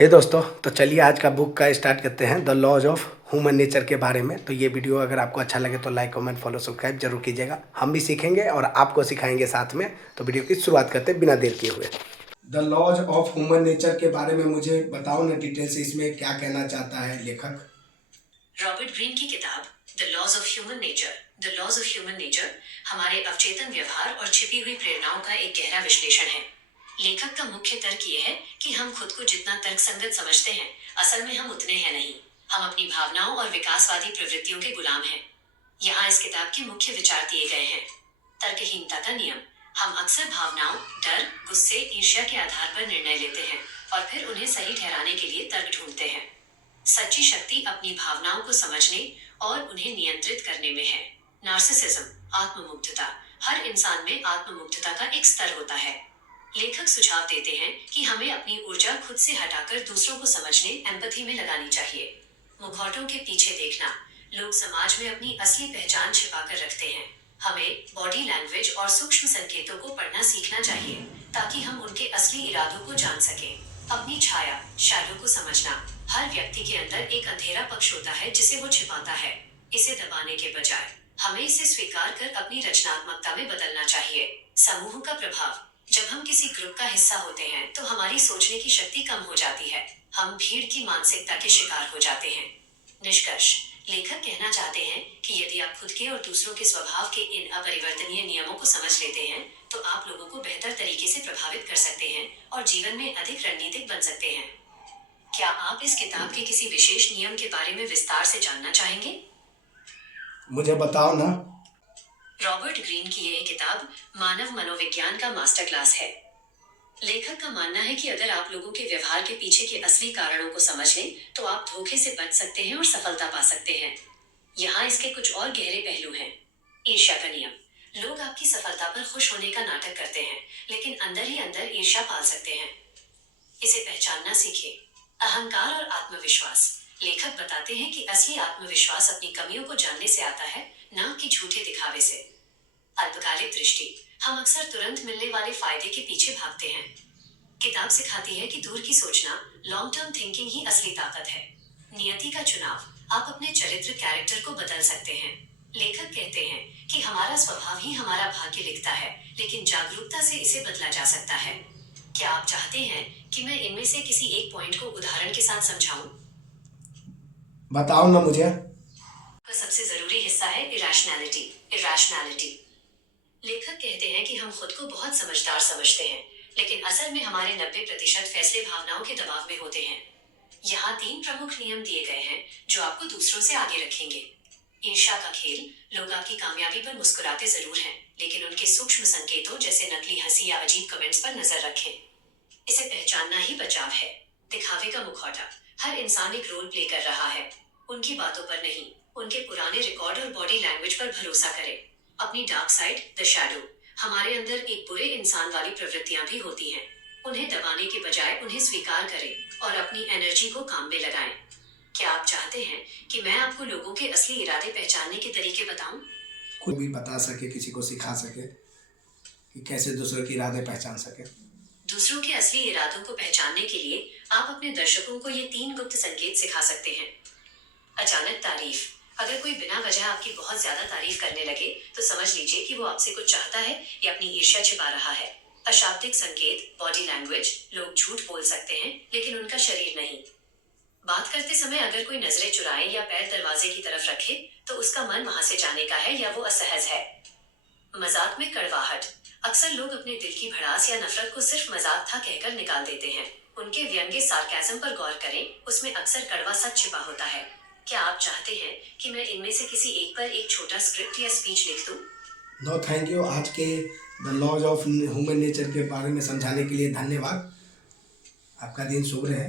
हे दोस्तों, तो चलिए आज का बुक का स्टार्ट करते हैं, the laws of human nature के बारे में। तो ये वीडियो अगर आपको अच्छा लगे तो लाइक कमेंट फॉलो सब्सक्राइब जरूर कीजिएगा। हम भी सीखेंगे और आपको सिखाएंगे साथ में। तो वीडियो की शुरुआत करते हैं बिना देर किए हुए। The laws of human nature के बारे में मुझे बताओ ना डिटेल से, इसमें क्या कहना चाहता है लेखक। रॉबर्ट ग्रीन की किताब the laws of human nature. The laws of human nature हमारे अवचेतन व्यवहार और छिपी हुई प्रेरणाओं का एक गहरा विश्लेषण है। लेखक का मुख्य तर्क यह है कि हम खुद को जितना तर्कसंगत समझते हैं, असल में हम उतने हैं नहीं। हम अपनी भावनाओं और विकासवादी प्रवृत्तियों के गुलाम हैं। यहाँ इस किताब के मुख्य विचार दिए गए हैं। तर्कहीनता का नियम। हम अक्सर भावनाओं, डर, गुस्से, ईर्ष्या के आधार पर निर्णय लेते हैं और फिर उन्हें सही ठहराने के लिए तर्क ढूंढते हैं। सच्ची शक्ति अपनी भावनाओं को समझने और उन्हें नियंत्रित करने में है। नार्सिसिज्म, आत्ममुग्धता। हर इंसान में आत्ममुग्धता का एक स्तर होता है। लेखक सुझाव देते हैं कि हमें अपनी ऊर्जा खुद से हटाकर दूसरों को समझने, एम्पैथी में लगानी चाहिए। मुखौटों के पीछे देखना। लोग समाज में अपनी असली पहचान छिपाकर रखते हैं। हमें बॉडी लैंग्वेज और सूक्ष्म संकेतों को पढ़ना सीखना चाहिए ताकि हम उनके असली इरादों को जान सकें। अपनी छाया, शैडो को समझना। हर व्यक्ति के अंदर एक अंधेरा पक्ष होता है जिसे वो छिपाता है। इसे दबाने के बजाय हमें इसे स्वीकार कर अपनी रचनात्मकता में बदलना चाहिए। समूह का प्रभाव। जब हम किसी ग्रुप का हिस्सा होते हैं तो हमारी सोचने की शक्ति कम हो जाती है। हम भीड़ की मानसिकता के शिकार हो जाते हैं। निष्कर्ष। लेखक कहना चाहते हैं कि यदि आप खुद के और दूसरों के स्वभाव के इन अपरिवर्तनीय नियमों को समझ लेते हैं तो आप लोगों को बेहतर तरीके से प्रभावित कर सकते हैं और जीवन में अधिक रणनीतिक बन सकते हैं। क्या आप इस किताब के किसी विशेष नियम के बारे में विस्तार से जानना चाहेंगे? मुझे बताओ ना। रॉबर्ट ग्रीन की यह किताब मानव मनोविज्ञान का मास्टर क्लास है। लेखक का मानना है कि अगर आप लोगों के व्यवहार के पीछे के असली कारणों को समझ लें तो आप धोखे से बच सकते हैं और सफलता पा सकते हैं। यहाँ इसके कुछ और गहरे पहलू हैं। ईर्ष्या का नियम। लोग आपकी सफलता पर खुश होने का नाटक करते हैं, लेकिन अंदर ही अंदर ईर्ष्या पाल सकते हैं। इसे पहचानना सीखें। अहंकार और आत्मविश्वास। लेखक बताते हैं कि असली आत्मविश्वास अपनी कमियों को जानने से आता है, न कि झूठे दिखावे से। अल्पकालिक दृष्टि। हम अक्सर तुरंत मिलने वाले फायदे के पीछे भागते हैं। किताब सिखाती है कि दूर की सोचना, लॉन्ग टर्म थिंकिंग ही असली ताकत है। नियति का चुनाव। आप अपने चरित्र, कैरेक्टर को बदल सकते हैं। लेखक कहते हैं कि हमारा स्वभाव ही हमारा भाग्य लिखता है, लेकिन जागरूकता से इसे बदला जा सकता है। क्या आप चाहते हैं कि मैं इनमें से किसी एक पॉइंट को उदाहरण के साथ समझाऊं? बताओ ना मुझे। का सबसे जरूरी हिस्सा है इरैशनैलिटी। इरैशनैलिटी। लेखक कहते हैं कि हम खुद को बहुत समझदार समझते हैं, लेकिन असल में हमारे 90% फैसले भावनाओं के दबाव में होते हैं। यहाँ 3 प्रमुख नियम दिए गए हैं जो आपको दूसरों से आगे रखेंगे। ईर्ष्या का खेल। लोग आपकी कामयाबी पर मुस्कुराते जरूर हैं, लेकिन उनके सूक्ष्म संकेतों जैसे नकली हंसी या अजीब कमेंट्स पर नजर रखें। इसे पहचानना ही बचाव है। दिखावे का मुखौटा। हर इंसान एक रोल प्ले कर रहा है। उनकी बातों पर नहीं, उनके पुराने रिकॉर्ड और बॉडी लैंग्वेज पर भरोसा करें। अपनी डार्क साइड, द शैडो। हमारे अंदर एक बुरे इंसान वाली प्रवृत्तियां भी होती हैं। उन्हें दबाने के बजाय उन्हें स्वीकार करें और अपनी एनर्जी को काम में लगाएं। क्या आप चाहते हैं कि मैं आपको लोगों के असली इरादे पहचानने के तरीके बताऊं? कोई भी बता सके, किसी को सिखा सके कि कैसे दूसरों के इरादे पहचान सके। दूसरों के असली इरादों को पहचानने के लिए आप अपने दर्शकों को ये 3 गुप्त संकेत सिखा सकते हैं। अचानक तारीफ। अगर कोई बिना वजह आपकी बहुत ज्यादा तारीफ करने लगे तो समझ लीजिए कि वो आपसे कुछ चाहता है या अपनी ईर्ष्या छिपा रहा है। अशाब्दिक संकेत, बॉडी लैंग्वेज। लोग झूठ बोल सकते हैं, लेकिन उनका शरीर नहीं। बात करते समय अगर कोई नजरें चुराए या पैर दरवाजे की तरफ रखे तो उसका मन वहां से जाने का है या वो असहज है। मजाक में कड़वाहट। अक्सर लोग अपने दिल की भड़ास या नफरत को सिर्फ मजाक था कहकर निकाल देते हैं। उनके व्यंग्य, सार्केज्म पर गौर करें, उसमें अक्सर कड़वा सच छिपा होता है। क्या आप चाहते हैं कि मैं इनमें से किसी एक पर एक छोटा स्क्रिप्ट या स्पीच लिख दूं? No thank you. आज के the laws of human nature के बारे में समझाने के लिए धन्यवाद। आपका दिन शुभ रहे।